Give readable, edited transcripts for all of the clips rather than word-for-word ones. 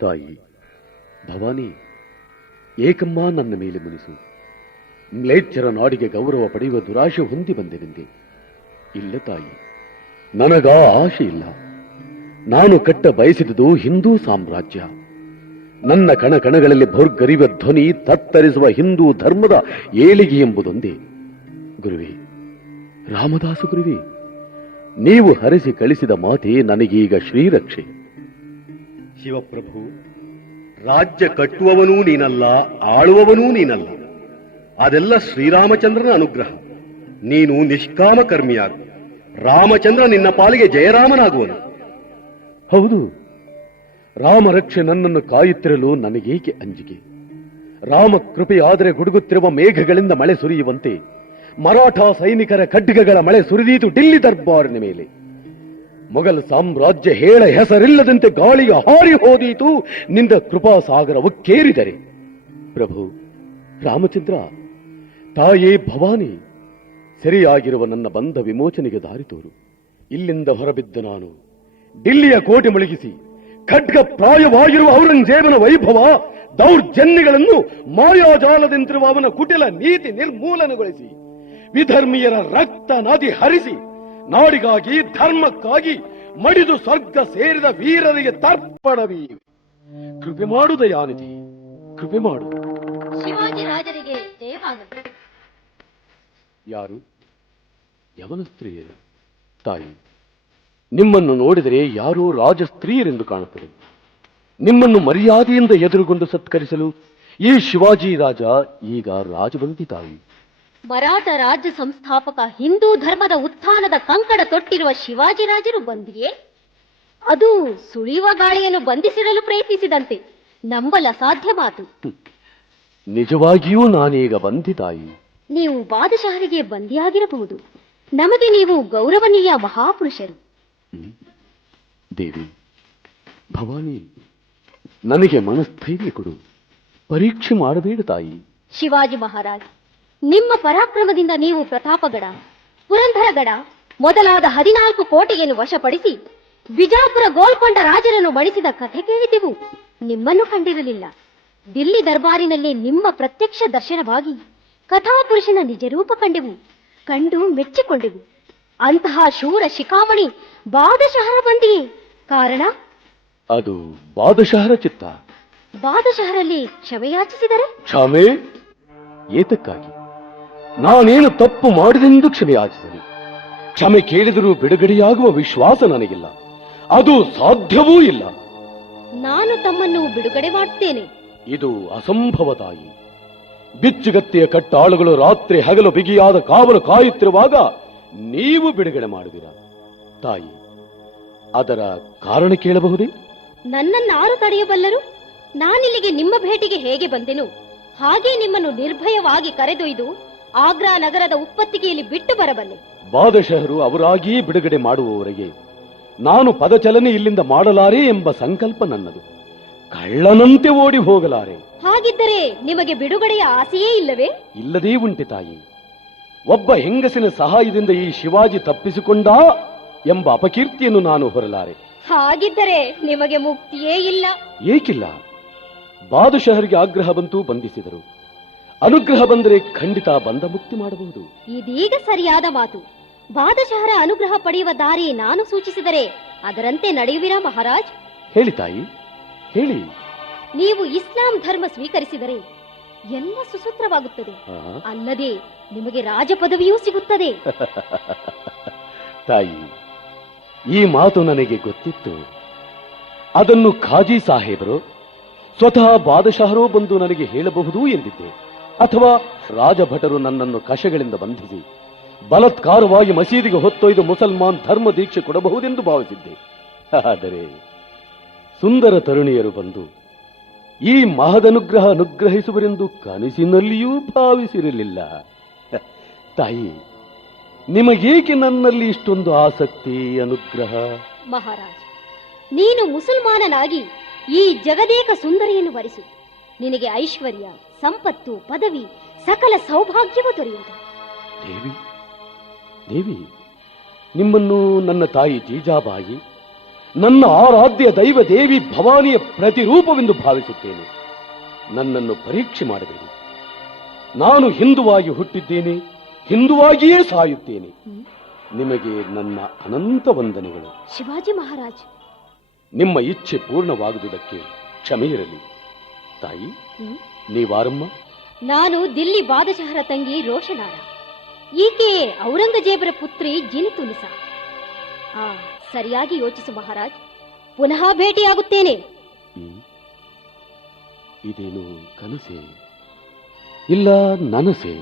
ತಾಯಿ ಭವಾನಿ, ಏಕಮ್ಮ ನನ್ನ ಮೇಲೆ ಮುನಿಸು. ಮ್ಲೇಚ್ಛರ ನಾಡಿಗೆ ಗೌರವ ಪಡೆಯುವ ದುರಾಶೆ ಹೊಂದಿ ಬಂದಿರಿಂದೆ. ಇಲ್ಲ ತಾಯಿ, ನನಗ ಆಶೆ ಇಲ್ಲ. ನಾನು ಕಟ್ಟ ಬಯಸಿದುದು ಹಿಂದೂ ಸಾಮ್ರಾಜ್ಯ. ನನ್ನ ಕಣಕಣಗಳಲ್ಲಿ ಭೋರ್ಗರಿವ ಧ್ವನಿ ತತ್ತರಿಸುವ ಹಿಂದೂ ಧರ್ಮದ ಏಳಿಗೆ ಎಂಬುದೊಂದೇ. ಗುರುವೇ, ರಾಮದಾಸ ಗುರುವೇ, ನೀವು ಹರಿಸಿ ಕಳಿಸಿದ ಮಾತೆ ನನಗೀಗ ಶ್ರೀರಕ್ಷೆ. ಶಿವಪ್ರಭು, ರಾಜ್ಯ ಕಟ್ಟುವವನೂ ನೀನಲ್ಲ, ಆಳುವವನೂ ನೀನಲ್ಲ. ಅದೆಲ್ಲ ಶ್ರೀರಾಮಚಂದ್ರನ ಅನುಗ್ರಹ. ನೀನು ನಿಷ್ಕಾಮ ಕರ್ಮಿಯಾಗು. ರಾಮಚಂದ್ರ ನಿನ್ನ ಪಾಲಿಗೆ ಜಯರಾಮನಾಗುವನು. ಹೌದು, ರಾಮರಕ್ಷೆ ನನ್ನನ್ನು ಕಾಯುತ್ತಿರಲು ನನಗೇಕೆ ಅಂಜಿಕೆ? ರಾಮ ಕೃಪೆಯಾದರೆ ಗುಡುಗುತ್ತಿರುವ ಮೇಘಗಳಿಂದ ಮಳೆ ಸುರಿಯುವಂತೆ ಮರಾಠ ಸೈನಿಕರ ಖಡ್ಗಗಳ ಮಳೆ ಸುರಿದೀತು ಡಿಲ್ಲಿ ದರ್ಬಾರಿನ ಮೇಲೆ. ಮೊಘಲ್ ಸಾಮ್ರಾಜ್ಯ ಹೇಳ ಹೆಸರಿಲ್ಲದಂತೆ ಗಾಳಿಗೆ ಹಾರಿ ಹೋದೀತು ನಿಂದ ಕೃಪಾಸಾಗರ ಉಕ್ಕೇರಿದರೆ. ಪ್ರಭು ರಾಮಚಂದ್ರ, ತಾಯೇ ಭವಾನಿ, ಸರಿಯಾಗಿರುವ ನನ್ನ ಬಂಧ ವಿಮೋಚನೆಗೆ ದಾರಿ ತೋರು. ಇಲ್ಲಿಂದ ಹೊರಬಿದ್ದ ನಾನು ದಿಲ್ಲಿಯ ಕೋಟೆ ಮುಳುಗಿಸಿ ಖಡ್ಗ ಪ್ರಾಯವಾಗಿರುವ ಔರಂಗಜೇಬನ ವೈಭವ ದೌರ್ಜನ್ಯಗಳನ್ನು ಮಾಯಾಜಾಲದಿಂದಿರುವ ಅವನ ಕುಟಿಲ ನೀತಿ ನಿರ್ಮೂಲನೆಗೊಳಿಸಿ ವಿಧರ್ಮೀಯರ ರಕ್ತ ನದಿ ಹರಿಸಿ ನಾಡಿಗಾಗಿ ಧರ್ಮಕ್ಕಾಗಿ ಮಡಿದು ಸ್ವರ್ಗ ಸೇರಿದ ವೀರರಿಗೆ ತರ್ಪಣವೀ. ಕೃಪೆ ಮಾಡು ದಯಾನಿಧಿ, ಕೃಪೆ ಮಾಡು. ಶಿವಾಜಿ ರಾಜರಿಗೆ ಜಯವಾಗಲಿ. ಯಾರು? ಯವನ ಸ್ತ್ರೀಯರು. ತಾಯಿ, ನಿಮ್ಮನ್ನು ನೋಡಿದರೆ ಯಾರೋ ರಾಜ ಸ್ತ್ರೀಯರೆಂದು ಕಾಣುತ್ತದೆ. ನಿಮ್ಮನ್ನು ಮರ್ಯಾದೆಯಿಂದ ಎದುರುಗೊಂಡು ಸತ್ಕರಿಸಲು ಈ ಶಿವಾಜಿ ರಾಜ ಈಗ ರಾಜಬಂದಿ. ತಾಯಿ, ಮರಾಠ ರಾಜ್ಯ ಸಂಸ್ಥಾಪಕ ಹಿಂದೂ ಧರ್ಮದ ಉತ್ಥಾನದ ಕಂಕಣ ತೊಟ್ಟಿರುವ ಶಿವಾಜಿ ರಾಜರು ಬಂದಿಯೇ? ಅದು ಸುಳಿಯುವ ಗಾಳಿಯನ್ನು ಬಂಧಿಸಿಡಲು ಪ್ರಯತ್ನಿಸಿದಂತೆ. ನಂಬಲ ಸಾಧ್ಯ ಮಾತು. ನಿಜವಾಗಿಯೂ ನಾನೀಗ ಬಂದಿ. ತಾಯಿ, ನೀವು ಬಾದಶಾಹರಿಗೆ ಬಂದಿಯಾಗಿರಬಹುದು. ನಮಗೆ ನೀವು ಗೌರವನೀಯ ಮಹಾಪುರುಷರು. ದೇವಿ ಭವಾನಿ, ನನಗೆ ಮನಸ್ಥೈರ್ಯ ಕೊಡು. ಪರೀಕ್ಷೆ ಮಾಡಬೇಡ ತಾಯಿ. ಶಿವಾಜಿ ಮಹಾರಾಜ್, ನಿಮ್ಮ ಪರಾಕ್ರಮದಿಂದ ನೀವು ಪ್ರತಾಪಗಡ, ಪುರಂದರಗಡ ಮೊದಲಾದ 14 ಕೋಟೆಯನ್ನು ವಶಪಡಿಸಿ ಬಿಜಾಪುರ ಗೋಲ್ಕೊಂಡ ರಾಜರನ್ನು ಮಣಿಸಿದ ಕಥೆ ಕೇಳಿದೆವು. ನಿಮ್ಮನ್ನು ಕಂಡಿರಲಿಲ್ಲ. ದಿಲ್ಲಿ ದರ್ಬಾರಿನಲ್ಲಿ ನಿಮ್ಮ ಪ್ರತ್ಯಕ್ಷ ದರ್ಶನವಾಗಿ ಕಥಾಪುರುಷನ ನಿಜರೂಪ ಕಂಡೆವು. ಕಂಡು ಮೆಚ್ಚಿಕೊಂಡೆವು. ಅಂತಹ ಶೂರ ಶಿಖಾಮಣಿ ಬಾದಶಹರ ಬಂದಿಯೇ? ಕಾರಣ? ಅದು ಬಾದಶಹರ ಚಿತ್ತ. ಬಾದಶಹರಲ್ಲಿ ಕ್ಷಮೆಯಾಚಿಸಿದರೆ? ಕ್ಷಮೆ ಏತಕ್ಕಾಗಿ? ನಾನೇನು ತಪ್ಪು ಮಾಡಿದೆಂದು ಕ್ಷಮೆ ಯಾಚಿಸಲಿ? ಕ್ಷಮೆ ಕೇಳಿದರೂ ಬಿಡುಗಡೆಯಾಗುವ ವಿಶ್ವಾಸ ನನಗಿಲ್ಲ. ಅದು ಸಾಧ್ಯವೂ ಇಲ್ಲ. ನಾನು ತಮ್ಮನ್ನು ಬಿಡುಗಡೆ ಮಾಡುತ್ತೇನೆ. ಇದು ಅಸಂಭವ ತಾಯಿ. ಬಿಚ್ಚುಗತ್ತಿಯ ಕಟ್ಟಾಳುಗಳು ರಾತ್ರಿ ಹಗಲು ಬಿಗಿಯಾದ ಕಾವಲು ಕಾಯುತ್ತಿರುವಾಗ ನೀವು ಬಿಡುಗಡೆ ಮಾಡುವಿರಾ? ತಾಯಿ, ಅದರ ಕಾರಣ ಕೇಳಬಹುದೇ? ನನ್ನನ್ನಾರು ತಡೆಯಬಲ್ಲರು? ನಾನಿಲ್ಲಿಗೆ ನಿಮ್ಮ ಭೇಟಿಗೆ ಹೇಗೆ ಬಂದೆನು ಹಾಗೆ ನಿಮ್ಮನ್ನು ನಿರ್ಭಯವಾಗಿ ಕರೆದೊಯ್ದು ಆಗ್ರಾ ನಗರದ ಉಪ್ಪತ್ತಿಗೆಯಲ್ಲಿ ಬಿಟ್ಟು ಬರಬಲ್ಲೆ. ಬಾದಶಹರು ಅವರಾಗಿಯೇ ಬಿಡುಗಡೆ ಮಾಡುವವರೆಗೆ ನಾನು ಪದಚಲನೆ ಇಲ್ಲಿಂದ ಮಾಡಲಾರೆ ಎಂಬ ಸಂಕಲ್ಪ ನನ್ನದು. ಕಳ್ಳನಂತೆ ಓಡಿ ಹೋಗಲಾರೆ. ಹಾಗಿದ್ದರೆ ನಿಮಗೆ ಬಿಡುಗಡೆಯ ಆಸೆಯೇ ಇಲ್ಲವೇ? ಇಲ್ಲದೇ ಉಂಟೆ ತಾಯಿ. ಒಬ್ಬ ಹೆಂಗಸಿನ ಸಹಾಯದಿಂದ ಈ ಶಿವಾಜಿ ತಪ್ಪಿಸಿಕೊಂಡ ಎಂಬ ಅಪಕೀರ್ತಿಯನ್ನು ನಾನು ಹೊರಲಾರೆ. ಹಾಗಿದ್ದರೆ ನಿಮಗೆ ಮುಕ್ತಿಯೇ ಇಲ್ಲ. ಏಕಿಲ್ಲ? ಬಾದಶಹರಿಗೆ ಆಗ್ರಹ ಬಂತು, ಬಂಧಿಸಿದರು. ಅನುಗ್ರಹ ಬಂದರೆ ಖಂಡಿತ ಬಂಧ ಮುಕ್ತಿ ಮಾಡಬಹುದು. ಇದೀಗ ಸರಿಯಾದ ಮಾತು. ಬಾದಶಹರ ಅನುಗ್ರಹ ಪಡೆಯುವ ದಾರಿ ನಾನು ಸೂಚಿಸಿದರೆ ಅದರಂತೆ ನಡೆಯುವಿರಾ ಮಹಾರಾಜ್? ಹೇಳಿ ತಾಯಿ, ಹೇಳಿ. ನೀವು ಇಸ್ಲಾಂ ಧರ್ಮ ಸ್ವೀಕರಿಸಿದರೆ ಎಲ್ಲ ಸುಸೂತ್ರವಾಗುತ್ತದೆ. ಅಲ್ಲದೆ ನಿಮಗೆ ರಾಜ ಪದವಿಯೂ ಸಿಗುತ್ತದೆ. ತಾಯಿ, ಈ ಮಾತು ನನಗೆ ಗೊತ್ತಿತ್ತು. ಅದನ್ನು ಖಾಜಿ ಸಾಹೇಬರು ಸ್ವತಃ ಬಾದಶಾಹರೋ ಬಂದು ನನಗೆ ಹೇಳಬಹುದು ಎಂದಿದ್ದೆ. ಅಥವಾ ರಾಜಭಟರು ನನ್ನನ್ನು ಕಶಗಳಿಂದ ಬಂಧಿಸಿ ಬಲಾತ್ಕಾರವಾಗಿ ಮಸೀದಿಗೆ ಹೊತ್ತೊಯ್ದು ಮುಸಲ್ಮಾನ್ ಧರ್ಮ ದೀಕ್ಷೆ ಕೊಡಬಹುದೆಂದು ಭಾವಿಸಿದ್ದೆ. ಆದರೆ ಸುಂದರ ತರುಣಿಯರು ಬಂದು ಈ ಮಹದನುಗ್ರಹ ಅನುಗ್ರಹಿಸುವರೆಂದು ಕನಸಿನಲ್ಲಿಯೂ ಭಾವಿಸಿರಲಿಲ್ಲ. ತಾಯಿ, ನಿಮಗೇಕೆ ನನ್ನಲ್ಲಿ ಇಷ್ಟೊಂದು ಆಸಕ್ತಿ, ಅನುಗ್ರಹ? ಮಹಾರಾಜ್, ನೀನು ಮುಸಲ್ಮಾನನಾಗಿ ಈ ಜಗದೇಕ ಸುಂದರಿಯನ್ನು ವರಿಸು. ನಿನಗೆ ಐಶ್ವರ್ಯ, ಸಂಪತ್ತು, ಪದವಿ, ಸಕಲ ಸೌಭಾಗ್ಯವೂ ದೊರೆಯುವುದು. ದೇವಿ, ನಿಮ್ಮನ್ನು ನನ್ನ ತಾಯಿ ಜೀಜಾಬಾಯಿ ನನ್ನ ಆರಾಧ್ಯ ದೈವ ದೇವಿ ಭವಾನಿಯ ಪ್ರತಿರೂಪವೆಂದು ಭಾವಿಸುತ್ತೇನೆ. ನನ್ನನ್ನು ಪರೀಕ್ಷೆ ಮಾಡಬೇಡಿ. ನಾನು ಹಿಂದುವಾಗಿ ಹುಟ್ಟಿದ್ದೇನೆ, ಹಿಂದುವಾಗಿಯೇ ಸಾಯುತ್ತೇನೆ. ನಿಮಗೆ ನನ್ನ ಅನಂತ ವಂದನೆಗಳು. ಶಿವಾಜಿ ಮಹಾರಾಜ್, ನಿಮ್ಮ ಇಚ್ಛೆ ಪೂರ್ಣವಾಗುವುದಕ್ಕೆ ಕ್ಷಮೆ ಇರಲಿ. ತಾಯಿ, ನೀವಾರಮ್ಮ? ನಾನು ದಿಲ್ಲಿ ಬಾದಶಹರ ತಂಗಿ ರೋಷನಾರ. ಈಕೆ ಔರಂಗಜೇಬರ ಪುತ್ರಿ ಜಿನಿತುನಿಸ. ಸರಿಯಾಗಿ ಯೋಚಿಸು ಮಹಾರಾಜ್, ಪುನಃ ಭೇಟಿಯಾಗುತ್ತೇನೆ. ಇದೇನು ಕನಸೆ, ಇಲ್ಲ ನನಸೆ,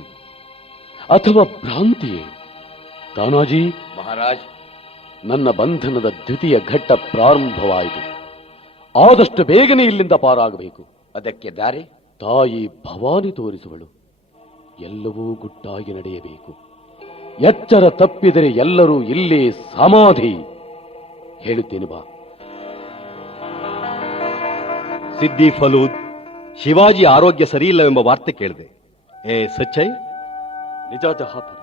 ಅಥವಾ ಭ್ರಾಂತಿಯೇ? ತಾನಾಜಿ ಮಹಾರಾಜ್, ನನ್ನ ಬಂಧನದ ದ್ವಿತೀಯ ಘಟ್ಟ ಪ್ರಾರಂಭವಾಯಿತು. ಆದಷ್ಟು ಬೇಗನೆ ಇಲ್ಲಿಂದ ಪಾರಾಗಬೇಕು. ಅದಕ್ಕೆ ದಾರಿ ತಾಯಿ ಭವಾನಿ ತೋರಿಸುವಳು. ಎಲ್ಲವೂ ಗುಟ್ಟಾಗಿ ನಡೆಯಬೇಕು. ಎಚ್ಚರ ತಪ್ಪಿದರೆ ಎಲ್ಲರೂ ಇಲ್ಲೇ ಸಮಾಧಿ. ಹೇಳುತ್ತೇನೆ ಬಾ. ಸಿದ್ದಿ ಫಲೂದ್, ಶಿವಾಜಿ ಆರೋಗ್ಯ ಸರಿಯಿಲ್ಲವೆಂಬ ವಾರ್ತೆ ಕೇಳಿದೆ. ಸಚ್ಚೈ? ನಿಜ ಜಹಾಪನ.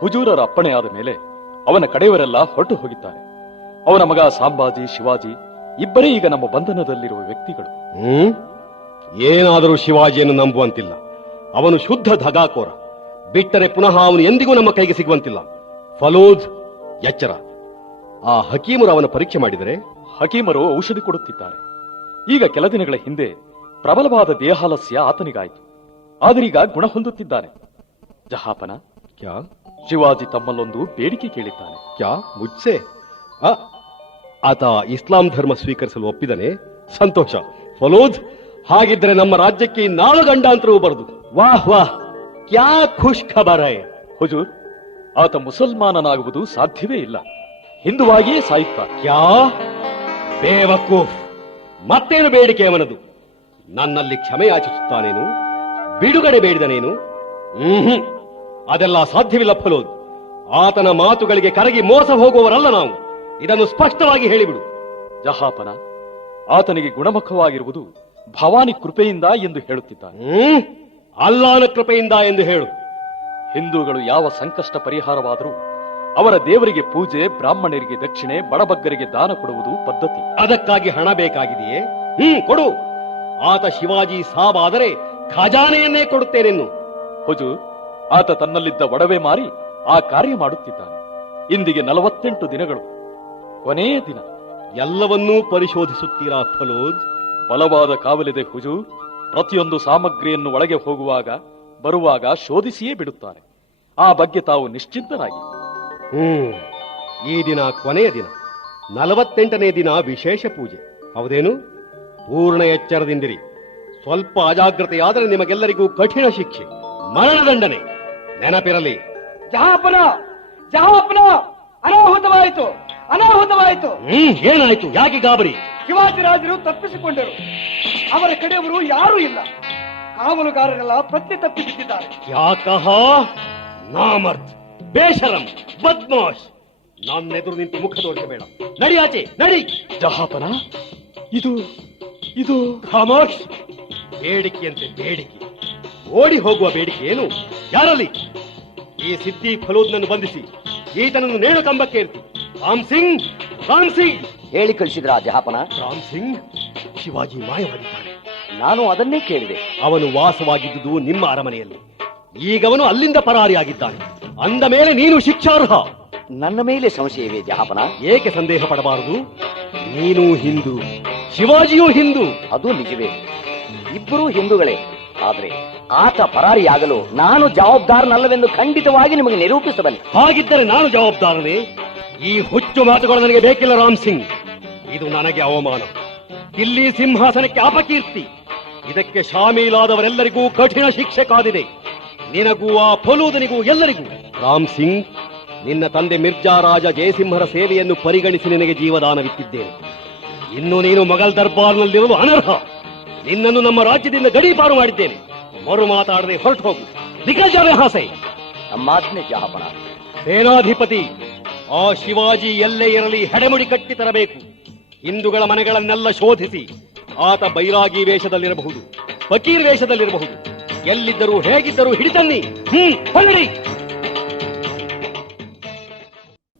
ಹುಜೂರರ ಅಪ್ಪಣೆಯಾದ ಮೇಲೆ ಅವನ ಕಡೆಯವರೆಲ್ಲ ಹೊರಟು ಹೋಗಿದ್ದಾರೆ. ಅವನ ಮಗ ಸಾಂಬಾಜಿ, ಶಿವಾಜಿ ಇಬ್ಬರೇ ಈಗ ನಮ್ಮ ಬಂಧನದಲ್ಲಿರುವ ವ್ಯಕ್ತಿಗಳು. ಏನಾದರೂ ಶಿವಾಜಿಯನ್ನು ನಂಬುವಂತಿಲ್ಲ. ಅವನು ಶುದ್ಧ ಧಗಾಕೋರ. ಬಿಟ್ಟರೆ ಪುನಃ ಅವನು ಎಂದಿಗೂ ನಮ್ಮ ಕೈಗೆ ಸಿಗುವಂತಿಲ್ಲ. ಫಲೂದ್, ಎಚ್ಚರ. ಆ ಹಕೀಮರು ಅವನ ಪರೀಕ್ಷೆ ಮಾಡಿದರೆ? ಹಕೀಮರು ಔಷಧಿ ಕೊಡುತ್ತಿದ್ದಾರೆ. ಈಗ ಕೆಲ ದಿನಗಳ ಹಿಂದೆ ಪ್ರಬಲವಾದ ದೇಹಾಲಸ್ಯ ಆತನಿಗಾಯಿತು. ಆದರೀಗ ಗುಣ ಹೊಂದುತ್ತಿದ್ದಾನೆ. ಜಹಾಪನ, ಕ್ಯಾ? ಶಿವಾಜಿ ತಮ್ಮಲ್ಲೊಂದು ಬೇಡಿಕೆ ಕೇಳಿದ್ದಾನೆ. ಕ್ಯಾ? ಮುಜ್ಸೆ? ಆತ ಇಸ್ಲಾಂ ಧರ್ಮ ಸ್ವೀಕರಿಸಲು ಒಪ್ಪಿದನೆ? ಸಂತೋಷ. ಫಲೂದ್, ಹಾಗಿದ್ರೆ ನಮ್ಮ ರಾಜ್ಯಕ್ಕೆ 4 ಗಂಡಾಂತರವೂ ಬರದು. ವಾಹ್ ವಾಹ್, ಕ್ಯಾ ಖುಷ್ ಖಬರ್ ಹೈ. ಹುಜೂರ್, ಆತ ಮುಸಲ್ಮಾನನಾಗುವುದು ಸಾಧ್ಯವೇ ಇಲ್ಲ. ಹಿಂದುವಾಗಿಯೇ ಸಾಯುತ್ತಾನೆ. ಕ್ಯಾ? ಬೇವಕೂಫ್. ಮತ್ತೇನು ಬೇಡಿಕೆ ಅವನದು? ನನ್ನಲ್ಲಿ ಕ್ಷಮೆ ಯಾಚಿಸುತ್ತಾನೇನು? ಬಿಡುಗಡೆ ಬೇಡಿದನೇನು? ಅದೆಲ್ಲ ಸಾಧ್ಯವಿಲ್ಲ ಫಲೋದ್. ಆತನ ಮಾತುಗಳಿಗೆ ಕರಗಿ ಮೋಸ ಹೋಗುವವರಲ್ಲ ನಾವು. ಇದನ್ನು ಸ್ಪಷ್ಟವಾಗಿ ಹೇಳಿಬಿಡು. ಜಹಾಪನ, ಆತನಿಗೆ ಗುಣಮುಖವಾಗಿರುವುದು ಭವಾನಿ ಕೃಪೆಯಿಂದ ಎಂದು ಹೇಳುತ್ತಿದ್ದಾನೆ. ಅಲ್ಲಾನ ಕೃಪೆಯಿಂದ ಎಂದು ಹೇಳು. ಹಿಂದೂಗಳು ಯಾವ ಸಂಕಷ್ಟ ಪರಿಹಾರವಾದರೂ ಅವರ ದೇವರಿಗೆ ಪೂಜೆ, ಬ್ರಾಹ್ಮಣರಿಗೆ ದಕ್ಷಿಣೆ, ಬಡಬಗ್ಗರಿಗೆ ದಾನ ಕೊಡುವುದು ಪದ್ಧತಿ. ಅದಕ್ಕಾಗಿ ಹಣ ಬೇಕಾಗಿದೆಯೇ? ಕೊಡು. ಆತ ಶಿವಾಜಿ ಸಾಬಾದರೆ ಖಜಾನೆಯನ್ನೇ ಕೊಡುತ್ತೇನೆನ್ನು. ಹುಜೂರ್, ಆತ ತನ್ನಲ್ಲಿದ್ದ ಒಡವೆ ಮಾರಿ ಆ ಕಾರ್ಯ ಮಾಡುತ್ತಿದ್ದಾನೆ. ಇಂದಿಗೆ 48 ದಿನಗಳು. ಕೊನೆಯ ದಿನ. ಎಲ್ಲವನ್ನೂ ಪರಿಶೋಧಿಸುತ್ತೀರಾ ಫಲೋದ್? ಬಲವಾದ ಕಾವಲಿದೆ ಹುಜೂರ್. ಪ್ರತಿಯೊಂದು ಸಾಮಗ್ರಿಯನ್ನು ಒಳಗೆ ಹೋಗುವಾಗ ಬರುವಾಗ ಶೋಧಿಸಿಯೇ ಬಿಡುತ್ತಾರೆ. ಆ ಬಗ್ಗೆ ತಾವು ನಿಶ್ಚಿಂತರಾಗಿ. ಈ ದಿನ ಕೊನೆಯ ದಿನ. 48ನೇ ದಿನ ವಿಶೇಷ ಪೂಜೆ. ಹೌದೇನು? ಪೂರ್ಣ ಎಚ್ಚರದಿಂದಿರಿ. ಸ್ವಲ್ಪ ಅಜಾಗ್ರತೆಯಾದರೆ ನಿಮಗೆಲ್ಲರಿಗೂ ಕಠಿಣ ಶಿಕ್ಷೆ, ಮರಣದಂಡನೆ. ನೆನಪಿರಲಿ. ಜಹಾಪನ, ಜಹಾಪನ, ಅನಾಹುತವಾಯಿತು, ಅನಾಹುತವಾಯಿತು. ಏನಾಯ್ತು? ಯಾಕೆ ಗಾಬರಿ? ಶಿವಾಜಿರಾಜರು ತಪ್ಪಿಸಿಕೊಂಡರು. ಅವರ ಕಡೆಯವರು ಯಾರೂ ಇಲ್ಲ. ಕಾವಲುಗಾರರೆಲ್ಲ ಪ್ರತಿ ತಪ್ಪಿಸಿದ್ದಾರೆ. ಯಾಕಹ? ನಾಮರ್ತ್, ಬೇಶರಂ, ಬದ್ಮಾಶ್. ನನ್ನೆದುರು ನಿಂತು ಮುಖ ತೋರಿಸಬೇಡ. ನಡಿಯಾಚೆ, ನಡಿ. ಜಹಾಪನ, ಇದು ಖಾಮೋಶ್. ಬೇಡಿಕೆಯಂತೆ ಬೇಡಿಕೆ. ಓಡಿ ಹೋಗುವ ಬೇಡಿಕೆ ಏನು? ಯಾರಲ್ಲಿ? ಈ ಸಿದ್ದಿ ಫಲೂದ್ನನ್ನು ಬಂಧಿಸಿ ಈತನನ್ನು ನೇಣು ಕಂಬಕ್ಕೆ ಇರ್ತಿ. ರಾಮ್ ಸಿಂಗ್, ರಾಮ್ ಸಿಂಗ್. ಹೇಳಿ ಕಳಿಸಿದ್ರ ಜಹಾಪನ? ರಾಮ್ ಸಿಂಗ್, ಶಿವಾಜಿ ಮಾಯವಾಗಿದ್ದಾನೆ. ನಾನು ಅದನ್ನೇ ಕೇಳಿದೆ. ಅವನು ವಾಸವಾಗಿದ್ದುದು ನಿಮ್ಮ ಅರಮನೆಯಲ್ಲಿ. ಈಗವನು ಅಲ್ಲಿಂದ ಪರಾರಿಯಾಗಿದ್ದಾನೆ. ಅಂದ ಮೇಲೆ ನೀನು ಶಿಕ್ಷಾರ್ಹ. ನನ್ನ ಮೇಲೆ ಸಂಶಯವೇ ಜಹಾಪನ? ಏಕೆ ಸಂದೇಹ ಪಡಬಾರದು? ನೀನು ಹಿಂದೂ, ಶಿವಾಜಿಯೂ ಹಿಂದೂ. ಅದು ನಿಜವೇ, ಇಬ್ಬರೂ ಹಿಂದೂಗಳೇ. ಆದ್ರೆ ಆತ ಪರಾರಿಯಾಗಲು ನಾನು ಜವಾಬ್ದಾರನಲ್ಲವೆಂದು ಖಂಡಿತವಾಗಿ ನಿಮಗೆ ನಿರೂಪಿಸಬಲ್ಲೆ. ಹಾಗಿದ್ದರೆ ನಾನು ಜವಾಬ್ದಾರನೇ? ಈ ಹುಚ್ಚು ಮಾತುಗಳು ನನಗೆ ಬೇಕಿಲ್ಲ ರಾಮ್ ಸಿಂಗ್. ಇದು ನನಗೆ ಅವಮಾನ, ಇಲ್ಲಿ ಸಿಂಹಾಸನಕ್ಕೆ ಅಪಕೀರ್ತಿ. ಇದಕ್ಕೆ ಶಾಮೀಲಾದವರೆಲ್ಲರಿಗೂ ಕಠಿಣ ಶಿಕ್ಷೆ ಕಾದಿದೆ. ನಿನಗೂ ಆ ಫಲೂದನಿಗೂ ಎಲ್ಲರಿಗೂ. ರಾಮ್ ಸಿಂಗ್, ನಿನ್ನ ತಂದೆ ಮಿರ್ಜಾ ರಾಜ ಜಯಸಿಂಹರ ಸೇವೆಯನ್ನು ಪರಿಗಣಿಸಿ ನಿನಗೆ ಜೀವದಾನವಿತ್ತಿದ್ದೇನೆ. ಇನ್ನು ನೀನು ಮೊಘಲ್ ದರ್ಬಾರ್ನಲ್ಲಿರುವುದು ಅನರ್ಹ. ನಿನ್ನನ್ನು ನಮ್ಮ ರಾಜ್ಯದಿಂದ ಗಡೀಪಾರು ಮಾಡಿದ್ದೇನೆ. ಮರು ಮಾತಾಡದೆ ಹೊರಟು ಹೋಗು. ದಿಗ್ಗಜವೇ ಹಾಸೆ. ನಮ್ಮಾಜ್ಞೆ ಜಹಾಪನ. ಸೇನಾಧಿಪತಿ, ಆ ಶಿವಾಜಿ ಎಲ್ಲೇ ಇರಲಿ ಹೆಡೆಮುಡಿ ಕಟ್ಟಿ ತರಬೇಕು. ಹಿಂದೂಗಳ ಮನೆಗಳನ್ನೆಲ್ಲ ಶೋಧಿಸಿ. ಆತ ಬೈರಾಗಿ ವೇಷದಲ್ಲಿರಬಹುದು, ಫಕೀರ್ ವೇಷದಲ್ಲಿರಬಹುದು. ಎಲ್ಲಿದ್ದರೂ ಹೇಗಿದ್ದರೂ ಹಿಡಿತನ್ನಿ. ಹೊರಡಿ.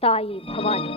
ತಾಯಿ ಭವಾನಿ.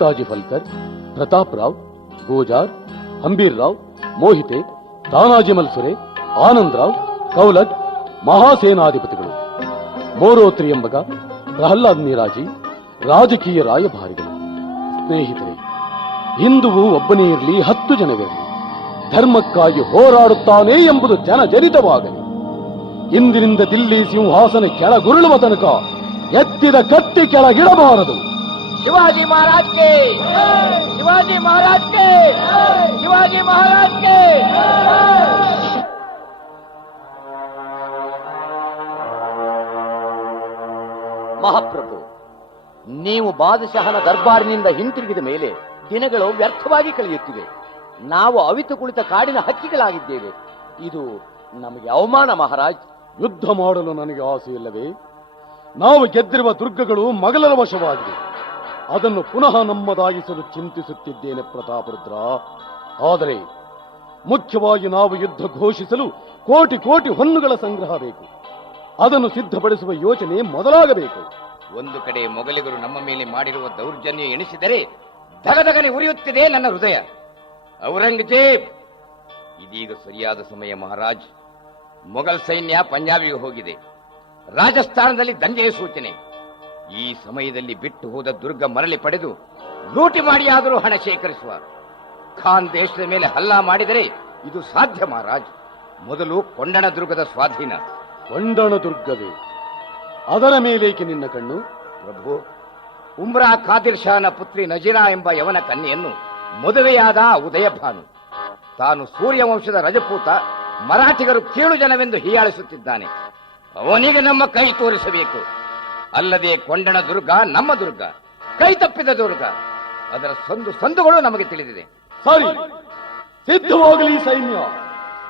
ತಾಜಿ ಫಲ್ಕರ್, ಪ್ರತಾಪ್ ರಾವ್, ಗೋಜಾರ್, ಹಂಬೀರ್ ರಾವ್, ಮೋಹಿತೆ, ತಾನಾಜಿ ಮಲ್ಸುರೆ, ಆನಂದ್ ರಾವ್, ಕೌಲಟ್ ಮಹಾಸೇನಾಧಿಪತಿಗಳು, ಮೋರೋ ತ್ರಿಯಂಬಕ, ಪ್ರಹ್ಲಾದ್ ನಿರಾಜಿ ರಾಜಕೀಯ ರಾಯಭಾರಿಗಳು. ಸ್ನೇಹಿತರೆ, ಹಿಂದುವು ಒಬ್ಬನೇ ಇರಲಿ 10 ಜನವಿರಲಿ, ಧರ್ಮಕ್ಕಾಗಿ ಹೋರಾಡುತ್ತಾನೆ ಎಂಬುದು ಜನಜನಿತವಾಗಲಿ. ಇಂದಿನಿಂದ ದಿಲ್ಲಿ ಸಿಂಹಾಸನ ಕೆಳಗುರುಳುವ ತನಕ ಎತ್ತಿದ ಕತ್ತಿ ಕೆಳಗಿಡಬಾರದು. ಶಿವಾಜಿ ಮಹಾರಾಜ್ ಕೆ, ಶಿವಾಜಿ ಮಹಾರಾಜ್ ಕೆ, ಶಿವಾಜಿ ಮಹಾರಾಜ್ ಕೆ. ಮಹಾಪ್ರಭು, ನೀವು ಬಾದಶಾಹನ ದರ್ಬಾರಿನಿಂದ ಹಿಂತಿರುಗಿದ ಮೇಲೆ ದಿನಗಳು ವ್ಯರ್ಥವಾಗಿ ಕಳೆಯುತ್ತಿವೆ. ನಾವು ಅವಿತು ಕುಳಿತ ಕಾಡಿನ ಹಕ್ಕಿಗಳಾಗಿದ್ದೇವೆ. ಇದು ನಮಗೆ ಅವಮಾನ ಮಹಾರಾಜ್. ಯುದ್ಧ ಮಾಡಲು ನನಗೆ ಆಸೆ ಇಲ್ಲವೇ? ನಾವು ಗೆದ್ದಿರುವ ದುರ್ಗಗಳು ಮೊಘಲರ ವಶವಾಗಿವೆ. ಅದನ್ನು ಪುನಃ ನಮ್ಮದಾಗಿಸಲು ಚಿಂತಿಸುತ್ತಿದ್ದೇನೆ ಪ್ರತಾಪರುದ್ರ. ಆದರೆ ಮುಖ್ಯವಾಗಿ ನಾವು ಯುದ್ಧ ಘೋಷಿಸಲು ಕೋಟಿ ಕೋಟಿ ಹೊನ್ನುಗಳ ಸಂಗ್ರಹ ಬೇಕು. ಅದನ್ನು ಸಿದ್ಧಪಡಿಸುವ ಯೋಚನೆ ಮೊದಲಾಗಬೇಕು. ಒಂದು ಕಡೆ ಮೊಘಲಿಗರು ನಮ್ಮ ಮೇಲೆ ಮಾಡಿರುವ ದೌರ್ಜನ್ಯ ಎಣಿಸಿದರೆ ಧಗಧಗನೆ ಉರಿಯುತ್ತಿದೆ ನನ್ನ ಹೃದಯ. ಔರಂಗಜೇಬ್, ಇದೀಗ ಸರಿಯಾದ ಸಮಯ ಮಹಾರಾಜ್. ಮೊಘಲ್ ಸೈನ್ಯ ಪಂಜಾಬಿಗೆ ಹೋಗಿದೆ. ರಾಜಸ್ಥಾನದಲ್ಲಿ ದಂಗೆಯ ಸೂಚನೆ. ಈ ಸಮಯದಲ್ಲಿ ಬಿಟ್ಟು ಹೋದ ದುರ್ಗ ಮರಳಿ ಪಡೆದು ಲೂಟಿ ಮಾಡಿಯಾದರೂ ಹಣ ಶೇಖರಿಸುವ. ಖಾನ್ ದೇಶದ ಮೇಲೆ ಹಲ್ಲಾ ಮಾಡಿದರೆ ಇದು ಸಾಧ್ಯ ಮಹಾರಾಜ್. ಮೊದಲು ಕೊಂಡಣ ದುರ್ಗದ ಸ್ವಾಧೀನ. ಕೊಂಡಣ ದುರ್ಗವೇ? ಅದರ ಮೇಲೇಕೆ ನಿನ್ನ ಕಣ್ಣು? ಪ್ರಭು, ಉಮ್ರಾ ಖಾದಿರ್ ಶಾನ ಪುತ್ರಿ ನಜೀರಾ ಎಂಬ ಯವನ ಕನ್ಯೆಯನ್ನು ಮದುವೆಯಾದ ಉದಯಭಾನು ತಾನು ಸೂರ್ಯವಂಶದ ರಜಪೂತ, ಮರಾಠಿಗರು ಕೀಳು ಜನವೆಂದು ಹೀಯಾಳಿಸುತ್ತಿದ್ದಾನೆ. ಅವನಿಗೆ ನಮ್ಮ ಕೈ ತೋರಿಸಬೇಕು. ಅಲ್ಲದೆ ಕೊಂಡಣ ದುರ್ಗ ನಮ್ಮ ದುರ್ಗ, ಕೈ ತಪ್ಪಿದ ದುರ್ಗ. ಅದರ ಸಂದುಗಳು ನಮಗೆ ತಿಳಿದಿದೆ. ಸರಿ, ಸಿದ್ಧವಾಗಲಿ ಸೈನ್ಯ,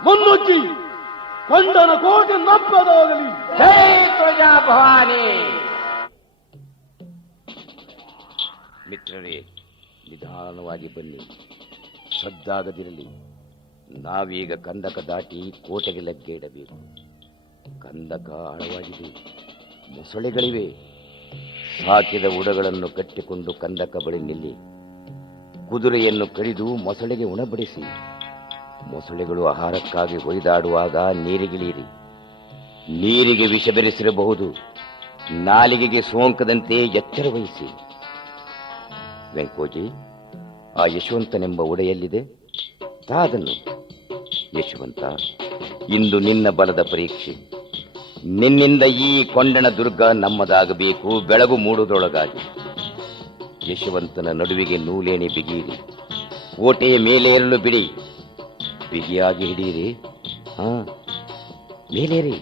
ಮುನ್ನುಗ್ಗಿ ಕೊಂಡನ ಕೋಟೆ ನಪ್ಪದಾಗಲಿ. ಜೈ ತ್ವಜಾ ಭವಾನಿ. ಮಿತ್ರರೇ, ನಿಧಾನವಾಗಿ ಬನ್ನಿ, ಸದ್ದಾಗದಿರಲಿ. ನಾವೀಗ ಕಂದಕ ದಾಟಿ ಕೋಟೆಗೆ ಲಗ್ಗೆ ಇಡಬೇಕು. ಕಂದಕ ಆಳವಾಗಿದೆ, ಮೊಸಳೆಗಳಿವೆ. ಸಾಕಿದ ಉಡಗಳನ್ನು ಕಟ್ಟಿಕೊಂಡು ಕಂದಕ ಬಳಿ ನಿಲ್ಲಿ. ಕುದುರೆಯನ್ನು ಕಡಿದು ಮೊಸಳೆಗೆ ಉಣಬಡಿಸಿ. ಮೊಸಳೆಗಳು ಆಹಾರಕ್ಕಾಗಿ ಹೊಯ್ದಾಡುವಾಗ ನೀರಿಗಿಳಿಯಿರಿ. ನೀರಿಗೆ ವಿಷ ಬೆರೆಸಿರಬಹುದು. ನಾಲಿಗೆಗೆ ಸೋಂಕದಂತೆ ಎಚ್ಚರ ವಹಿಸಿ. ವೆಂಕೋಜಿ, ಆ ಯಶವಂತನೆಂಬ ಒಡೆಯಲ್ಲಿದೆ, ತಾದನ್ನು. ಯಶವಂತ, ಇಂದು ನಿನ್ನ ಬಲದ ಪರೀಕ್ಷೆ. ನಿನ್ನಿಂದ ಈ ಕೊಂಡಣ ದುರ್ಗ ನಮ್ಮದಾಗಬೇಕು, ಬೆಳಗು ಮೂಡುವುದರೊಳಗಾಗಿ. ಯಶವಂತನ ನಡುವಿಗೆ ನೂಲೇಣಿ ಬಿಗಿಯಿರಿ. ಕೋಟೆಯ ಮೇಲೇರಲು ಬಿಡಿ. ಬಿಗಿಯಾಗಿ ಹಿಡಿಯಿರಿ. ಮೇಲೇರಿ.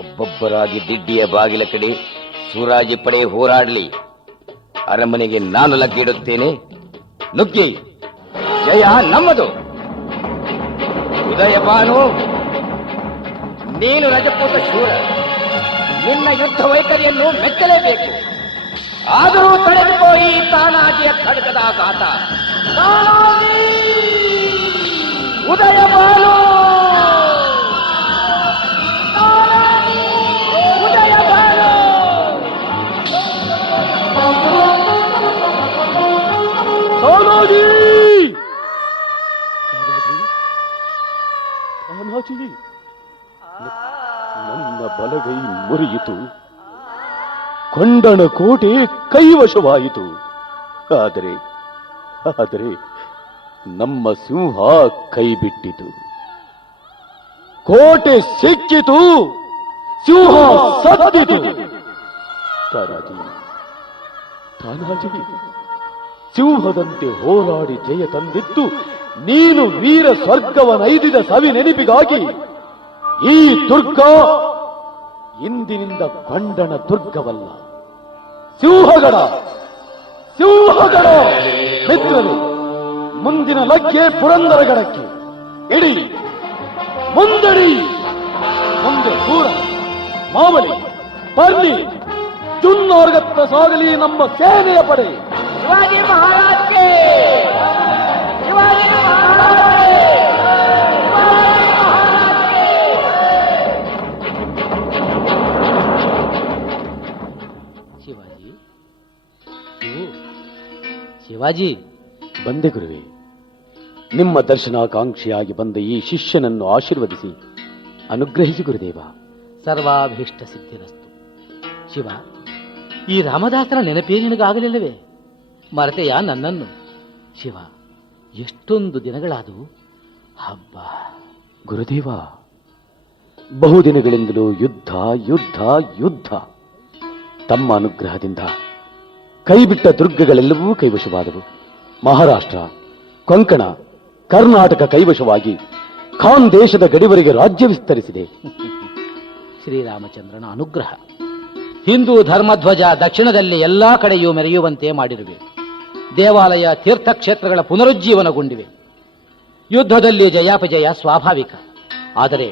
ಒಬ್ಬೊಬ್ಬರಾಗಿ ದಿಡ್ಡಿಯ ಬಾಗಿಲ ಕಡೆ ಸೂರಾಜಿ ಪಡೆ ಹೋರಾಡಲಿ. ಅರಮನೆಗೆ ನಾನು ಲಗ್ಗಿಡುತ್ತೇನೆ. ನುಗ್ಗಿ, ಜಯ ನಮ್ಮದು. ಉದಯಭಾನು, ನೀನು ರಜಪೂತ ಶೂರ. ನಿನ್ನ ಯುದ್ಧ ವೈಖರಿಯನ್ನು ಮೆಚ್ಚಲೇಬೇಕು. ಆದರೂ ತಡೆದುಕೋ ಈ ತಾನಾಜಿಯ ಖಡ್ಗದ ಆಘಾತ. ಉದಯಭಾನು, ಉದಯಭಾನು. ತಾನಾಜಿ! ತಾನಾಜಿ, ನನ್ನ ಬಲಗೈ ಮುರಿಯಿತು. ಕೊಂಡಣ ಕೋಟೆ ಕೈವಶವಾಯಿತು. ಆದರೆ ನಮ್ಮ ಸಿಂಹ ಕೈ ಬಿಟ್ಟಿತು. ಕೋಟೆ ಸಿಕ್ಕಿತು, ಸಿಂಹ ಸತ್ತಿತು. ತಾನಾಜಿ, ಸಿಂಹದಂತೆ ಹೋರಾಡಿ ಜಯ ತಂದಿತ್ತು ನೀನು ವೀರ ಸ್ವರ್ಗವನೈದಿದ ಸವಿ ನೆನಪಿಗಾಗಿ. ಈ ದುರ್ಗ ಇಂದಿನಿಂದ ಕೊಂಡಣ ದುರ್ಗವಲ್ಲ, ಸಿಂಹಗಡ. ಮಿತ್ರರು, ಮುಂದಿನ ಲಗ್ಗೆ ಪುರಂದರಗಡಕ್ಕೆ ಇಡಿ. ಮುಂದಡಿ. ಮುಂದೆ ಸೂರ, ಮಾವಲಿ, ಬರ್ಲಿ, ಚುನ್ನಾರ್ಗತ್ತ ಸಾಗಲಿ ನಮ್ಮ ಸೇನೆಯ ಪಡೆ. ಶಿವಾಜಿ ಮಹಾರಾಜ್ಗೆ, ಶಿವಾಜಿ ಶಿವಾಜಿ, ಬಂದೆ ಗುರುವೇ. ನಿಮ್ಮ ದರ್ಶನಾಕಾಂಕ್ಷಿಯಾಗಿ ಬಂದ ಈ ಶಿಷ್ಯನನ್ನು ಆಶೀರ್ವದಿಸಿ ಅನುಗ್ರಹಿಸಿ ಗುರುದೇವ. ಸರ್ವಾಭೀಷ್ಟ ಸಿದ್ಧಿರಸ್ತು. ಶಿವ, ಈ ರಾಮದಾಸರ ನೆನಪೇ ನಿನಗಾಗಲಿಲ್ಲವೇ? ಮರೆತೆಯ ನನ್ನನ್ನು? ಶಿವ, ಎಷ್ಟೊಂದು ದಿನಗಳಾದವು. ಹಬ್ಬ. ಗುರುದೇವ, ಬಹುದಿನಗಳಿಂದಲೂ ಯುದ್ಧ ಯುದ್ಧ ಯುದ್ಧ. ತಮ್ಮ ಅನುಗ್ರಹದಿಂದ ಕೈಬಿಟ್ಟ ದುರ್ಗಗಳೆಲ್ಲವೂ ಕೈವಶವಾದವು. ಮಹಾರಾಷ್ಟ್ರ, ಕೊಂಕಣ, ಕರ್ನಾಟಕ ಕೈವಶವಾಗಿ ಖಾನ್ ದೇಶದ ಗಡಿವರೆಗೆ ರಾಜ್ಯ ವಿಸ್ತರಿಸಿದೆ. ಶ್ರೀರಾಮಚಂದ್ರನ ಅನುಗ್ರಹ. ಹಿಂದೂ ಧರ್ಮಧ್ವಜ ದಕ್ಷಿಣದಲ್ಲಿ ಎಲ್ಲಾ ಕಡೆಯೂ ಮೆರೆಯುವಂತೆ ಮಾಡಿರುವೆ. ದೇವಾಲಯ ತೀರ್ಥಕ್ಷೇತ್ರಗಳ ಪುನರುಜ್ಜೀವನಗೊಂಡಿವೆ. ಯುದ್ಧದಲ್ಲಿ ಜಯಾಪಜಯ ಸ್ವಾಭಾವಿಕ. ಆದರೆ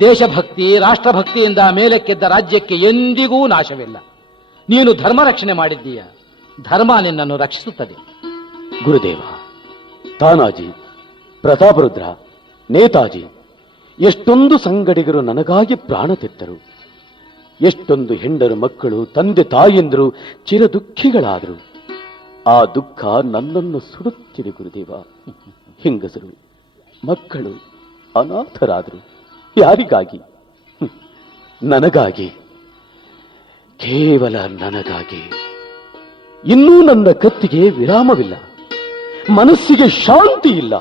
ದೇಶಭಕ್ತಿ ರಾಷ್ಟ್ರಭಕ್ತಿಯಿಂದ ಮೇಲಕ್ಕೆದ್ದ ರಾಜ್ಯಕ್ಕೆ ಎಂದಿಗೂ ನಾಶವಿಲ್ಲ. ನೀನು ಧರ್ಮ ರಕ್ಷಣೆ ಮಾಡಿದ್ದೀಯ, ಧರ್ಮ ನಿನ್ನನ್ನು ರಕ್ಷಿಸುತ್ತದೆ. ಗುರುದೇವ, ತಾನಾಜಿ, ಪ್ರತಾಪರುದ್ರ, ನೇತಾಜಿ ಎಷ್ಟೊಂದು ಸಂಗಡಿಗರು ನನಗಾಗಿ ಪ್ರಾಣ ತೆತ್ತರು. ಎಷ್ಟೊಂದು ಹೆಂಡರು ಮಕ್ಕಳು ತಂದೆ ತಾಯಿಯಂದರು ಚಿರ ದುಃಖಿಗಳಾದರು. ಆ ದುಃಖ ನನ್ನನ್ನು ಸುಡುತ್ತಿದೆ ಗುರುದೇವ. ಹೆಂಗಸರು ಮಕ್ಕಳು ಅನಾಥರಾದರು. ಯಾರಿಗಾಗಿ? ನನಗಾಗಿ, ಕೇವಲ ನನಗಾಗಿ. ಇನ್ನೂ ನನ್ನ ಕತ್ತಿಗೆ ವಿರಾಮವಿಲ್ಲ, ಮನಸ್ಸಿಗೆ ಶಾಂತಿ ಇಲ್ಲ.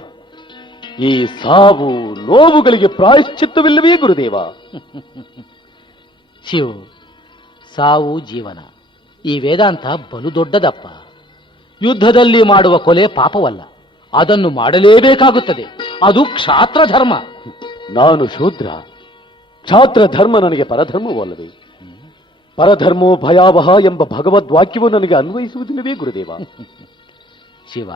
ಈ ಸಾವು ನೋವುಗಳಿಗೆ ಪ್ರಾಯಶ್ಚಿತ್ತವಿಲ್ಲವೇ ಗುರುದೇವ? ಶಿವ, ಸಾವು ಜೀವನ, ಈ ವೇದಾಂತ ಬಲು ದೊಡ್ಡದಪ್ಪ. ಯುದ್ಧದಲ್ಲಿ ಮಾಡುವ ಕೊಲೆ ಪಾಪವಲ್ಲ, ಅದನ್ನು ಮಾಡಲೇಬೇಕಾಗುತ್ತದೆ. ಅದು ಕ್ಷಾತ್ರ ಧರ್ಮ. ನಾನು ಶೂದ್ರ, ಕ್ಷಾತ್ರ ಧರ್ಮ ನನಗೆ ಪರಧರ್ಮವೂ ಅಲ್ಲವೇ? ಪರಧರ್ಮೋ ಭಯಾವಹ ಎಂಬ ಭಗವದ್ವಾಕ್ಯವು ನನಗೆ ಅನ್ವಯಿಸುವುದಿಲ್ಲವೇ ಗುರುದೇವ? ಶಿವ,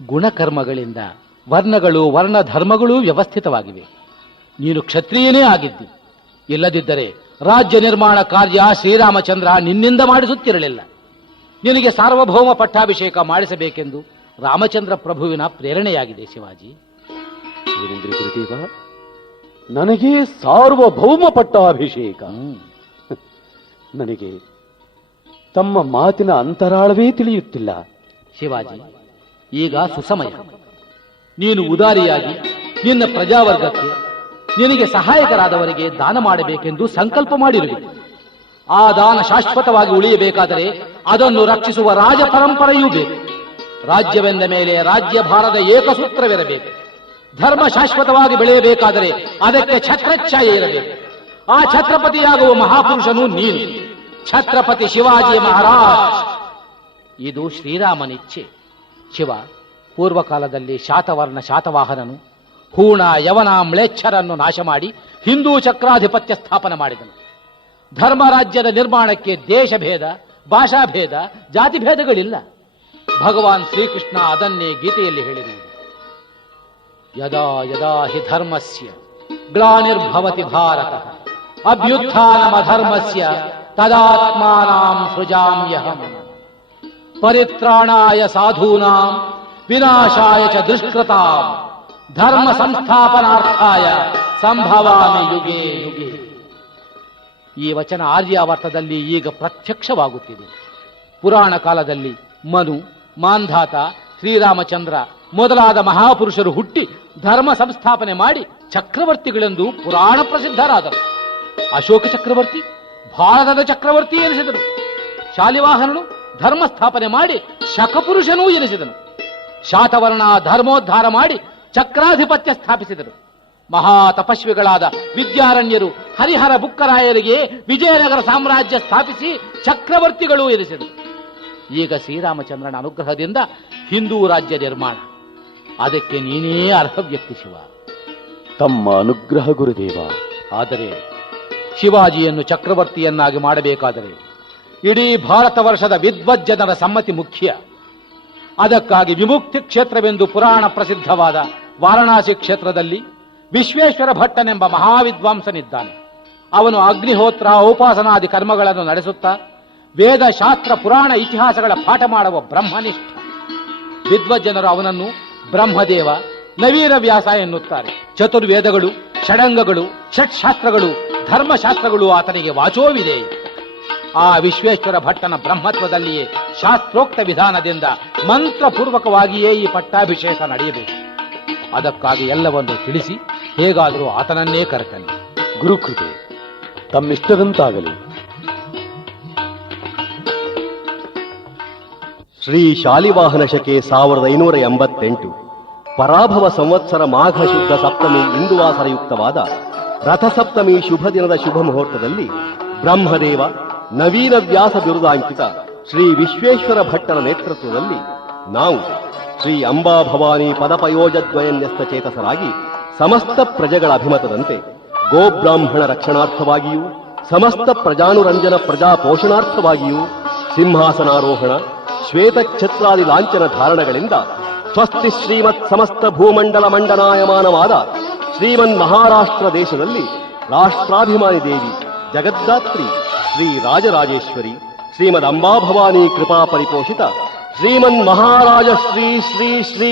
ಗುಣಕರ್ಮಗಳಿಂದ ವರ್ಣಗಳು ವರ್ಣ ಧರ್ಮಗಳೂ ವ್ಯವಸ್ಥಿತವಾಗಿವೆ. ನೀನು ಕ್ಷತ್ರಿಯನೇ ಆಗಿದ್ದಿ. ಇಲ್ಲದಿದ್ದರೆ ರಾಜ್ಯ ನಿರ್ಮಾಣ ಕಾರ್ಯ ಶ್ರೀರಾಮಚಂದ್ರ ನಿನ್ನಿಂದ ಮಾಡಿಸುತ್ತಿರಲಿಲ್ಲ. ನಿನಗೆ ಸಾರ್ವಭೌಮ ಪಟ್ಟಾಭಿಷೇಕ ಮಾಡಿಸಬೇಕೆಂದು ರಾಮಚಂದ್ರ ಪ್ರಭುವಿನ ಪ್ರೇರಣೆಯಾಗಿದೆ. ಶಿವಾಜಿ, ಏನೆಂದ್ರೆ ಗುರುದೇವ, ನನಗೆ ಸಾರ್ವಭೌಮ ಪಟ್ಟಾಭಿಷೇಕ? ನನಗೆ ತಮ್ಮ ಮಾತಿನ ಅಂತರಾಳವೇ ತಿಳಿಯುತ್ತಿಲ್ಲ. ಶಿವಾಜಿ, ಈಗ ಸುಸಮಯ. ನೀನು ಉದಾರಿಯಾಗಿ ನಿನ್ನ ಪ್ರಜಾವರ್ಗಕ್ಕೆ, ನಿನಗೆ ಸಹಾಯಕರಾದವರಿಗೆ ದಾನ ಮಾಡಬೇಕೆಂದು ಸಂಕಲ್ಪ ಮಾಡಿರುವೆ. ಆ ದಾನ ಶಾಶ್ವತವಾಗಿ ಉಳಿಯಬೇಕಾದರೆ ಅದನ್ನು ರಕ್ಷಿಸುವ ರಾಜ ಪರಂಪರೆಯೂ ಬೇಕು. ರಾಜ್ಯವೆಂದ ಮೇಲೆ ರಾಜ್ಯಭಾರದ ಏಕಸೂತ್ರವಿರಬೇಕು. ಧರ್ಮ ಶಾಶ್ವತವಾಗಿ ಬೆಳೆಯಬೇಕಾದರೆ ಅದಕ್ಕೆ ಛತ್ರಛಾಯೆ ಇರಬೇಕು. ಆ ಛತ್ರಪತಿಯಾಗುವ ಮಹಾಪುರುಷನು ನೀನು, ಛತ್ರಪತಿ ಶಿವಾಜಿ ಮಹಾರಾಜ್. ಇದು ಶ್ರೀರಾಮನಿಚ್ಛೆ. ಶಿವ, ಪೂರ್ವಕಾಲದಲ್ಲಿ ಶಾತವರ್ಣ ಶಾತವಾಹನನು ಹೂಣ ಯವನ ಮ್ಲೇಚ್ಛರನ್ನು ನಾಶ ಮಾಡಿ ಹಿಂದೂ ಚಕ್ರಾಧಿಪತ್ಯ ಸ್ಥಾಪನೆ ಮಾಡಿದನು. ಧರ್ಮರಾಜ್ಯದ ನಿರ್ಮಾಣಕ್ಕೆ ದೇಶಭೇದ, ಭಾಷಾಭೇದ, ಜಾತಿಭೇದಗಳಿಲ್ಲ. ಭಗವಾನ್ ಶ್ರೀಕೃಷ್ಣ ಅದನ್ನೇ ಗೀತೆಯಲ್ಲಿ ಹೇಳಿರುವುದು. ಯದಾ ಯದಾ ಹಿ ಧರ್ಮಸ್ಯ ಗ್ಲಾನಿರ್ಭವತಿ ಭಾರತ ಅಭ್ಯುತ್ಥಾನಮಧರ್ಮಸ್ಯ ತದಾತ್ಮಾನಾಂ ಸೃಜಾಮ್ಯಹಂ ಪರಿತ್ರಾಣಾಯ ಸಾಧೂನಾಂ ವಿನಾಶಾಯ ಚ ದುಷ್ಕೃತಾಂ ಧರ್ಮ ಸಂಸ್ಥಾಪನಾರ್ಥಾಯ ಸಂಭವಾಮಿ ಯುಗೆ ಯುಗೆ. ಈ ವಚನ ಆರ್ಯಾವರ್ತದಲ್ಲಿ ಈಗ ಪ್ರತ್ಯಕ್ಷವಾಗುತ್ತಿದೆ. ಪುರಾಣ ಕಾಲದಲ್ಲಿ ಮನು, ಮಾಂಧಾತ, ಶ್ರೀರಾಮಚಂದ್ರ ಮೊದಲಾದ ಮಹಾಪುರುಷರು ಹುಟ್ಟಿ ಧರ್ಮ ಸಂಸ್ಥಾಪನೆ ಮಾಡಿ ಚಕ್ರವರ್ತಿಗಳೆಂದು ಪುರಾಣ ಪ್ರಸಿದ್ಧರಾದರು. ಅಶೋಕ ಚಕ್ರವರ್ತಿ ಭಾರತದ ಚಕ್ರವರ್ತಿ ಎನಿಸಿದರು. ಶಾಲಿವಾಹನನು ಧರ್ಮ ಸ್ಥಾಪನೆ ಮಾಡಿ ಶಕಪುರುಷನೂ ಎನಿಸಿದನು. ಶಾತವರ್ಣ ಧರ್ಮೋದ್ಧಾರ ಮಾಡಿ ಚಕ್ರಾಧಿಪತ್ಯ ಸ್ಥಾಪಿಸಿದರು. ಮಹಾ ತಪಸ್ವಿಗಳಾದ ವಿದ್ಯಾರಣ್ಯರು ಹರಿಹರ ಬುಕ್ಕರಾಯರಿಗೆ ವಿಜಯನಗರ ಸಾಮ್ರಾಜ್ಯ ಸ್ಥಾಪಿಸಿ ಚಕ್ರವರ್ತಿಗಳೂ ಎನಿಸಿದರು. ಈಗ ಶ್ರೀರಾಮಚಂದ್ರನ ಅನುಗ್ರಹದಿಂದ ಹಿಂದೂ ರಾಜ್ಯ ನಿರ್ಮಾಣ. ಅದಕ್ಕೆ ನೀನೇ ಅರ್ಹ ವ್ಯಕ್ತಿ ಶಿವ. ತಮ್ಮ ಅನುಗ್ರಹ ಗುರುದೇವ. ಆದರೆ ಶಿವಾಜಿಯನ್ನು ಚಕ್ರವರ್ತಿಯನ್ನಾಗಿ ಮಾಡಬೇಕಾದರೆ ಇಡೀ ಭಾರತ ವರ್ಷದ ವಿದ್ವಜ್ಜನರ ಸಮ್ಮತಿ ಮುಖ್ಯ. ಅದಕ್ಕಾಗಿ ವಿಮುಕ್ತಿ ಕ್ಷೇತ್ರವೆಂದು ಪುರಾಣ ಪ್ರಸಿದ್ಧವಾದ ವಾರಣಾಸಿ ಕ್ಷೇತ್ರದಲ್ಲಿ ವಿಶ್ವೇಶ್ವರ ಭಟ್ಟನೆಂಬ ಮಹಾವಿದ್ವಾಂಸನಿದ್ದಾನೆ. ಅವನು ಅಗ್ನಿಹೋತ್ರ ಉಪಾಸನಾದಿ ಕರ್ಮಗಳನ್ನು ನಡೆಸುತ್ತಾ ವೇದ ಶಾಸ್ತ್ರ ಪುರಾಣ ಇತಿಹಾಸಗಳ ಪಾಠ ಮಾಡುವ ಬ್ರಹ್ಮನಿಷ್ಠ. ವಿದ್ವಜ್ಜನರು ಅವನನ್ನು ಬ್ರಹ್ಮದೇವ, ನವೀನ ವ್ಯಾಸ ಎನ್ನುತ್ತಾರೆ. ಚತುರ್ವೇದಗಳು, ಷಡಂಗಗಳು, ಷಟ್ಶಾಸ್ತ್ರಗಳು, ಧರ್ಮಶಾಸ್ತ್ರಗಳು ಆತನಿಗೆ ವಾಚೋವಿದೆ. ಆ ವಿಶ್ವೇಶ್ವರ ಭಟ್ಟನ ಬ್ರಹ್ಮತ್ವದಲ್ಲಿಯೇ ಶಾಸ್ತ್ರೋಕ್ತ ವಿಧಾನದಿಂದ ಮಂತ್ರಪೂರ್ವಕವಾಗಿಯೇ ಈ ಪಟ್ಟಾಭಿಷೇಕ ನಡೆಯಬೇಕು. ಅದಕ್ಕಾಗಿ ಎಲ್ಲವನ್ನು ತಿಳಿಸಿ ಹೇಗಾದರೂ ಆತನನ್ನೇ ಕರೆತನ್ನಿ. ಗುರುಕೃಪೆ ತಮ್ಮಿಷ್ಟದಂತಾಗಲಿ. ಶ್ರೀ ಶಾಲಿವಾಹನ ಶಕೆ 1588 ಪರಾಭವ ಸಂವತ್ಸರ ಮಾಘ ಶುದ್ಧ ಸಪ್ತಮಿ ಇಂದುವಾಸರಯುಕ್ತವಾದ ರಥಸಪ್ತಮಿ ಶುಭ ದಿನದ ಶುಭ ಮುಹೂರ್ತದಲ್ಲಿ ಬ್ರಹ್ಮದೇವ ನವೀನ ವ್ಯಾಸ ಬಿರುದಾಂಕಿತ ಶ್ರೀ ವಿಶ್ವೇಶ್ವರ ಭಟ್ಟರ ನೇತೃತ್ವದಲ್ಲಿ ನಾವು ಶ್ರೀ ಅಂಬಾಭವಾನಿ ಪದಪಯೋಜದ್ವಯನ್ಯಸ್ತ ಚೇತಸರಾಗಿ ಸಮಸ್ತ ಪ್ರಜೆಗಳ ಅಭಿಮತದಂತೆ ಗೋಬ್ರಾಹ್ಮಣ ರಕ್ಷಣಾರ್ಥವಾಗಿಯೂ ಸಮಸ್ತ ಪ್ರಜಾನುರಂಜನ ಪ್ರಜಾ ಪೋಷಣಾರ್ಥವಾಗಿಯೂ ಸಿಂಹಾಸನಾರೋಹಣ ಶ್ವೇತಛತ್ರಾದಿ ಲಾಂಛನ ಧಾರಣಗಳಿಂದ ಸ್ವಸ್ತಿ ಶ್ರೀಮತ್ ಸಮಸ್ತ ಭೂಮಂಡಲ ಮಂಡನಾಯಮಾನವಾದ ಶ್ರೀಮನ್ ಮಹಾರಾಷ್ಟ್ರ ದೇಶದಲ್ಲಿ ರಾಷ್ಟ್ರಾಭಿಮಾನಿ ದೇವಿ ಜಗದ್ದಾತ್ರಿ ಶ್ರೀ ರಾಜರಾಜೇಶ್ವರಿ ಶ್ರೀಮದ್ ಅಂಬಾಭವಾನಿ ಕೃಪಾ ಪರಿಪೋಷಿತ ಶ್ರೀಮನ್ ಮಹಾರಾಜ ಶ್ರೀ ಶ್ರೀ ಶ್ರೀ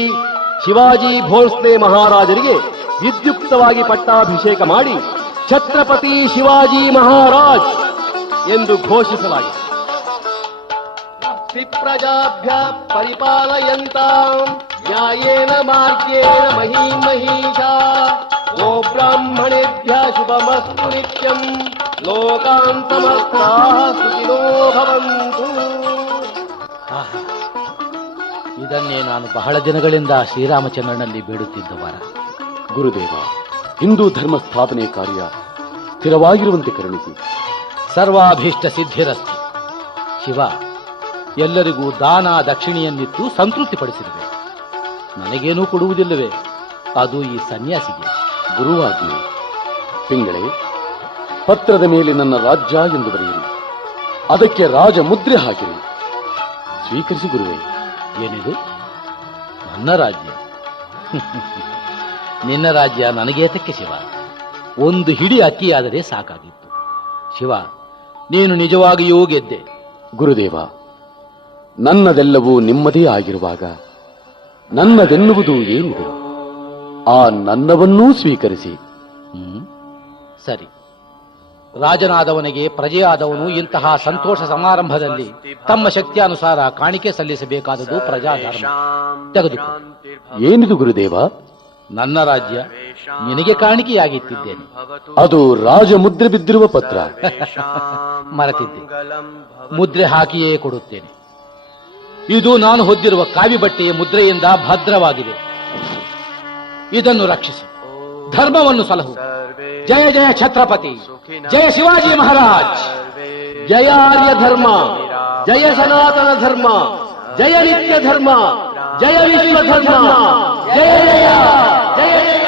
ಶಿವಾಜಿ ಭೋಂಸ್ಲೆ ಮಹಾರಾಜರಿಗೆ ವಿದ್ಯುಕ್ತವಾಗಿ ಪಟ್ಟಾಭಿಷೇಕ ಮಾಡಿ ಛತ್ರಪತಿ ಶಿವಾಜಿ ಮಹಾರಾಜ್ ಎಂದು ಘೋಷಿಸಲಾಗಿದೆ. ಪ್ರಜಾಭ್ಯ ಪರಿಪಾಲಯಂತಾಂ ನ್ಯಾಯೇನ ಮಾರ್ಗೇಣ ಮಹೀಮಹೀಷಾ ಗೋಬ್ರಾಹ್ಮಣೇಭ್ಯ ಶುಭಮಸ್ತು ನಿತ್ಯಂ ಲೋಕಾನ್ ಸಮಸ್ತಾಃ ಸುಖಿನೋ ಭವಂತು. ಇದನ್ನೇ ನಾನು ಬಹಳ ದಿನಗಳಿಂದ ಶ್ರೀರಾಮಚಂದ್ರನಲ್ಲಿ ಬೇಡುತ್ತಿದ್ದ ವರ. ಗುರುದೇವ, ಹಿಂದೂ ಧರ್ಮ ಸ್ಥಾಪನೆ ಕಾರ್ಯ ಸ್ಥಿರವಾಗಿರುವಂತೆ ಕರುಣಿಸಿ. ಸರ್ವಾಭೀಷ್ಟ ಸಿದ್ಧಿರಸ್ತು. ಶಿವ, ಎಲ್ಲರಿಗೂ ದಾನ ದಕ್ಷಿಣೆಯನ್ನಿತ್ತು ಸಂತೃಪ್ತಿಪಡಿಸಿರುವೆ. ನನಗೇನೂ ಕೊಡುವುದಿಲ್ಲವೇ? ಅದು ಈ ಸನ್ಯಾಸಿಗೆ. ಗುರುವಾಜ್ಞೆ. ಪಿಂಗಳೇ, ಪತ್ರದ ಮೇಲೆ ನನ್ನ ರಾಜ್ಯ ಎಂದು ಬರೆಯಿರಿ. ಅದಕ್ಕೆ ರಾಜ ಮುದ್ರೆ ಹಾಕಿರಿ. ಸ್ವೀಕರಿಸಿ ಗುರುವೇ. ಏನಿದು? ನನ್ನ ರಾಜ್ಯ? ನಿನ್ನ ರಾಜ್ಯ ನನಗೇತಕ್ಕೆ ಶಿವ? ಒಂದು ಹಿಡಿ ಅಕ್ಕಿಯಾದರೆ ಸಾಕಾಗಿತ್ತು. ಶಿವ, ನೀನು ನಿಜವಾಗಿಯೂ ಗೆದ್ದೆ. ಗುರುದೇವ, ನನ್ನದೆಲ್ಲವೂ ನಿಮ್ಮದೇ ಆಗಿರುವಾಗ ನನ್ನದೆನ್ನುವುದು ಏನಿದೆ? ಆ ನನ್ನವನ್ನೂ ಸ್ವೀಕರಿಸಿ. ಸರಿ. ರಾಜನಾದವನಿಗೆ ಪ್ರಜೆಯಾದವನು ಇಂತಹ ಸಂತೋಷ ಸಮಾರಂಭದಲ್ಲಿ ತಮ್ಮ ಶಕ್ತಿಯಾನುಸಾರ ಕಾಣಿಕೆ ಸಲ್ಲಿಸಬೇಕಾದದು ಪ್ರಜಾಧರ್ಮ. ತೆಗೆದುಕೋ. ಏನಿದು ಗುರುದೇವ? ನನ್ನ ರಾಜ್ಯ ನಿನಗೆ ಕಾಣಿಕೆಯಾಗಿತ್ತಿದ್ದೇನೆ. ಅದು ರಾಜ ಮುದ್ರೆ ಬಿದ್ದಿರುವ ಪತ್ರ. ಮರೆತಿದ್ದೆ. ಮುದ್ರೆ ಹಾಕಿಯೇ ಕೊಡುತ್ತೇನೆ. ಇದು ನಾನು ಹೊದ್ದಿರುವ ಕಾವಿ ಬಟ್ಟೆಯ ಮುದ್ರೆಯಿಂದ ಭದ್ರವಾಗಿದೆ. ಇದನ್ನು ರಕ್ಷಿಸು. ಧರ್ಮವನ್ನು ಸಲಹು. ಜಯ ಜಯ ಛತ್ರಪತಿ, ಜಯ ಶಿವಾಜಿ ಮಹಾರಾಜ್. ಜಯ ಆರ್ಯ ಧರ್ಮ, ಜಯ ಸನಾತನ ಧರ್ಮ, ಜಯ ನಿತ್ಯ ಧರ್ಮ, ಜಯ ವಿಶ್ವ ಧರ್ಮ, ಜಯ ಜಯ ಜಯ ಜಯ.